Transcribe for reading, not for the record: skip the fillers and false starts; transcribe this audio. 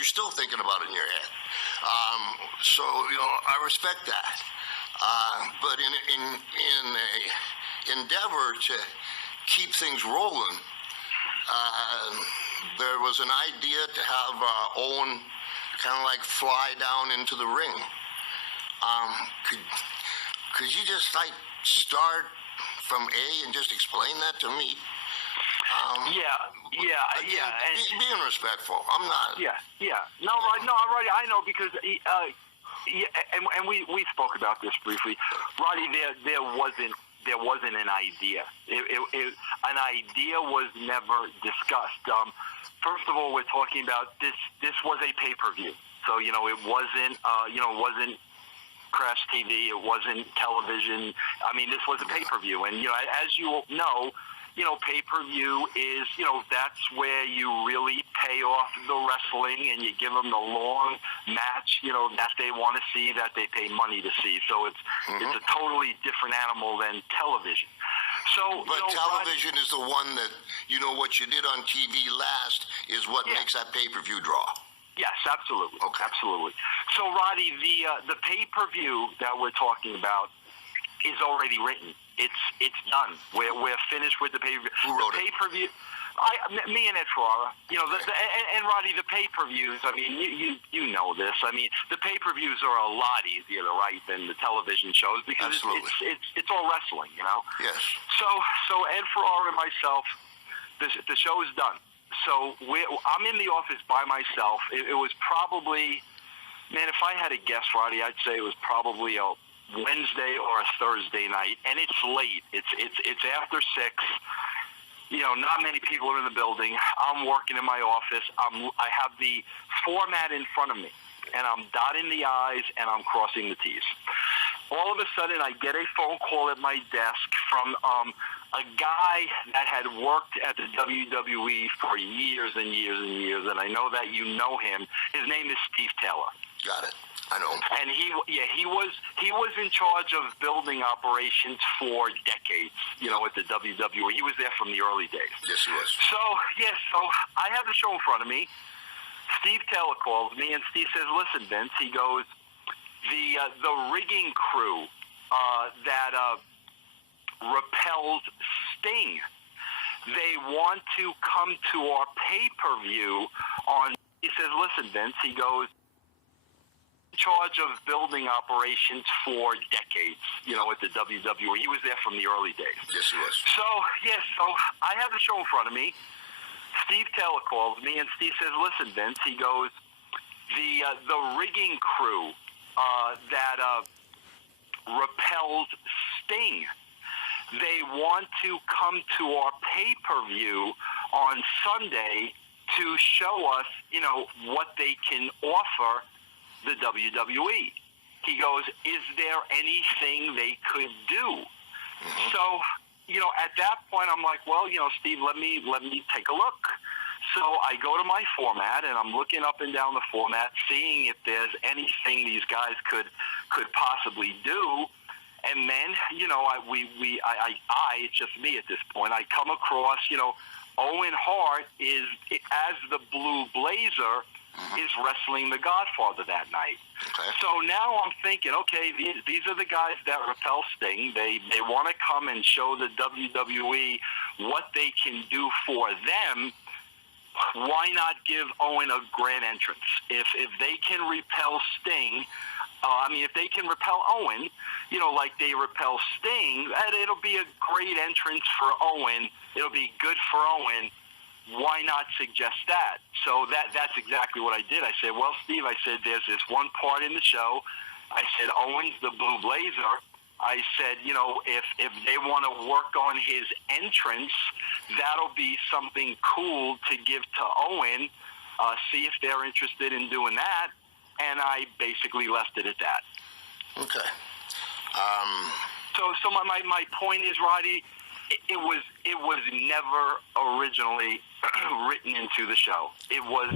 you're still thinking about it in your head. So I respect that. But in a endeavor to keep things rolling, there was an idea to have Owen kind of like fly down into the ring. Could you just like start from A and just explain that to me? Being respectful. I'm not. No, Roddy, I know because and we spoke about this briefly. Roddy, there wasn't an idea. An idea was never discussed. First of all, we're talking about this. This was a pay-per-view, so it wasn't wasn't Crash TV. It wasn't television. I mean, this was a pay-per-view, and as you know, pay-per-view is that's where you really pay off the wrestling and you give them the long match that they want to see, that they pay money to see. So it's a totally different animal than television. So, but television is the one that what you did on TV last is what makes that pay-per-view draw. Yes, absolutely. Okay. Absolutely. So, Roddy, the pay-per-view that we're talking about is already written. It's done. We're finished with the pay-per-view. Who wrote it? Pay-per-view. Me and Ed Ferrara. And Roddy, the pay-per-views. I mean, you know this. I mean, the pay-per-views are a lot easier to write than the television shows because it's all wrestling. Yes. So Ed Ferrara and myself, the show is done. So I'm in the office by myself. It was probably, man, if I had to guess, Roddy, I'd say it was probably a Wednesday or a Thursday night, and it's late. It's after 6. Not many people are in the building. I'm working in my office. I have the format in front of me, and I'm dotting the I's and I'm crossing the T's. All of a sudden, I get a phone call at my desk from a guy that had worked at the WWE for years and years and years, and I know that you know him. His name is Steve Taylor. Got it. I know him. And he was in charge of building operations for decades, at the WWE. He was there from the early days. Yes, he was. So I have the show in front of me. Steve Taylor calls me, and Steve says, "Listen, Vince," he goes, the rigging crew that repels Sting, they want to come to our pay-per-view on. He says, "Listen, Vince," he goes, charge of building operations for decades, at the WWE. He was there from the early days. Yes, he was. So I have the show in front of me. Steve Taylor calls me, and Steve says, "Listen, Vince," he goes, the rigging crew that repels Sting, they want to come to our pay-per-view on Sunday to show us, what they can offer the WWE. He goes, "Is there anything they could do?" So, at that point, I'm like, "Well, Steve, let me take a look." So I go to my format, and I'm looking up and down the format, seeing if there's anything these guys could possibly do. And then, it's just me at this point. I come across, Owen Hart is, as the Blue Blazer, is wrestling the Godfather that night. Okay. So now I'm thinking, okay, these are the guys that repel Sting. They want to come and show the WWE what they can do for them. Why not give Owen a grand entrance? If they can repel Sting, if they can repel Owen, like they repel Sting, it'll be a great entrance for Owen. It'll be good for Owen. Why not suggest that? So that's exactly what I did. I said, "Well, Steve," I said, "there's this one part in the show." I said, "Owen's the Blue Blazer." I said, if they want to work on his entrance, that'll be something cool to give to Owen. See if they're interested in doing that. And I basically left it at that. Okay. So my point is, Roddy, it was never originally written into the show. It was